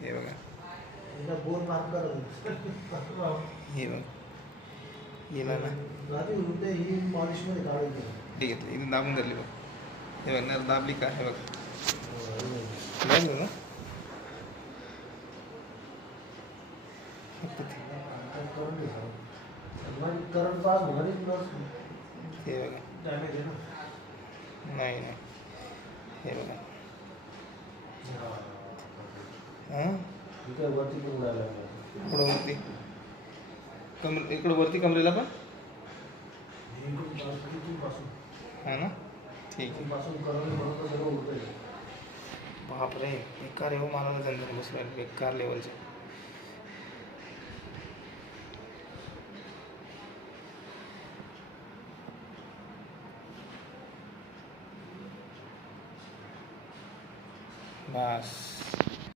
हे बघा, bore mark कर हे बघ, गेला ना. ही पॉलिशमध्ये काढायची. ठीक आहे, इथून दाबून धरली बघ. हे बघ ना, दाबली का? हे बघ, दाबलं ना. करंट पास होणार हे बघा, डॅमेज आहे ना. नाही नाही, हे बघा. हां, वरती पण उडायला इकडं वरती इकडं वरती कमरेला पण. हां ना, ठीक आहे. बापरे, बेकार आहे हो. मला ना जंजन बसला, बेकार लेवलचे. बस.